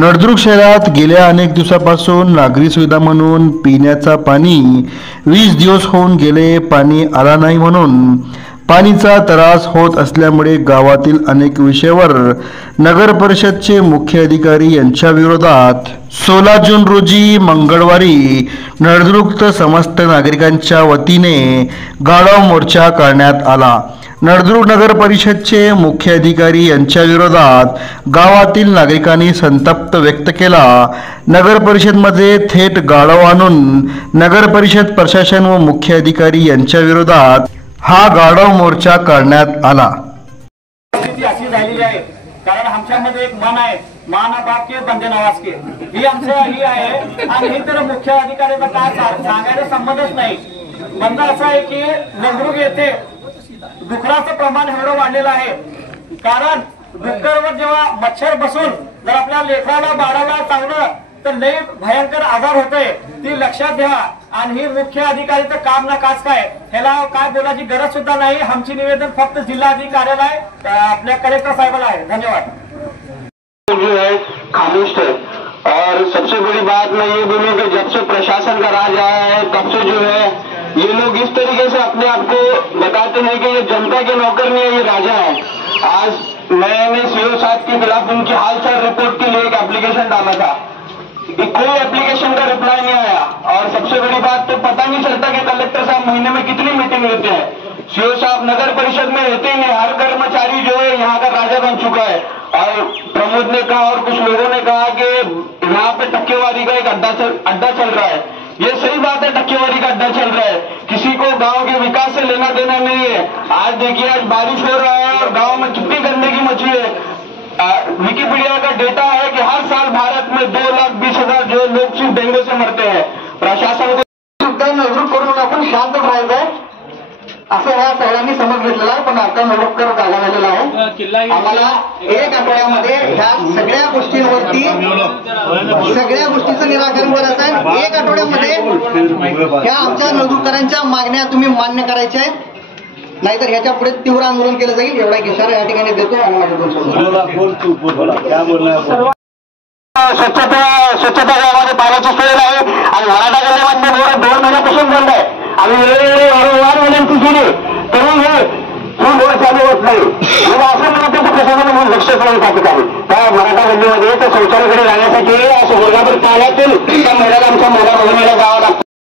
नळदुर्ग शहरात गेल्या अनेक दिवसापासून नागरी सुविधा म्हणून पिण्याचा पाणी 20 दिवस होऊन गेले पाणी आला नाही म्हणून पाणीचा त्रास होत असल्यामुळे गावातील अनेक विषयावर नगर परिषदचे मुख्य अधिकारी यांच्या विरोधात 16 जून रोजी मंगळवारी नळदुर्ग समस्त नागरिकांच्या वतीने गाढव मोर्चा काढण्यात आला। नळदुर्ग नगर परिषदचे मुख्य अधिकारी यांच्या विरोधात गावातील नागरिकांनी संताप व्यक्त केला। नगर परिषदमध्ये थेट गाढव आणून नगर परिषद प्रशासन व मुख्य अधिकारी यांच्या विरोधात हा गाढव मोर्चा काढण्यात आला। कारण आमच्यामध्ये एक मन आहे, मान बाप के बंदे नवाज के ही आमची आहे आणि हे तर मुख्य अधिकाऱ्याचा काय सांगायला संबंधच नाही। म्हणणं असं आहे की नळदुर्ग येथे डुकराचं प्रमाण एवढं वाढलेलं आहे, कारण डुक्करवर जेव्हा मच्छर बसून जर आपल्या लेकराला बाळाला चावलं तर लई भयंकर आजार होतोय, ती लक्षात घ्या। आणि ही मुख्य अधिकारीचं काम ना काज काय, ह्याला काय बोलायची गरज सुद्धा नाही। आमची निवेदन फक्त जिल्हाधिकारी कार्यालय आपल्या कलेक्टर साहेबाला आहे। धन्यवाद। जो है खामोश है और सबसे बड़ी बात मैं ये बोलूं कि जब से प्रशासन का राज आया है तब से जो है ये लोग इस तरीके से अपने आप को बताते हैं कि ये जनता के नौकर नहीं है, ये राजा है। आज मैंने सीओ साहब के खिलाफ उनकी हालचाल रिपोर्ट के लिए एक एप्लीकेशन डाला था, कोई एप्लीकेशन का रिप्लाई नहीं आया। और सबसे बड़ी बात तो पता नहीं चलता कि कलेक्टर साहब महीने में कितनी मीटिंग लेते हैं। सीओ साहब नगर परिषद में रहते ही नहीं, हर कर्मचारी जो है यहाँ का राजा बन चुका है। और प्रमोद ने कहा और कुछ लोगों ने कहा कि यहाँ पे टक्केवारी का एक अड्डा चल रहा है। ये सही बात है, टक्केवारी का अड्डा चल रहा है, किसी को गांव के विकास से लेना देना नहीं है। आज देखिए, आज बारिश हो रहा है और गांव में कितनी गंदगी मची है। विकिपीडिया का डेटा है कि हर साल भारत में 2,20,000 जो लोग सिर्फ डेंगू से मरते हैं। प्रशासन को नजर करून आपण शांत राहायचंय असं ह्या सगळ्यांनी समज घेतलेला आहे, पण आता नोकर जागा झालेला आहे। आम्हाला एक आठवड्यामध्ये ह्या सगळ्या गोष्टीचं निराकरण करायचं आहे। एक आठवड्यामध्ये ह्या आमच्या नळदुर्गकरांच्या मागण्या तुम्ही मान्य करायच्या आहेत, नाहीतर ह्याच्या पुढे तीव्र आंदोलन केलं जाईल एवढा इशारा या ठिकाणी देतो। आणि स्वच्छता गावामध्ये पाण्याची सोय नाही आणि मराठा गल्लीमध्ये 2 महिन्यापासून बंद आहे। आम्ही वेळोवेळी वारंवार विनंती केली तरी हे बोर्ड चालू होत नाही। असं म्हणतो प्रशासनाने म्हणून लक्ष करून टाकत आहे। त्या मराठा गल्लीमध्ये शौचालयाकडे जाण्यासाठी असं वर्गावर पाण्यातून त्या महिन्याला आमच्या महिला जावं लागतं।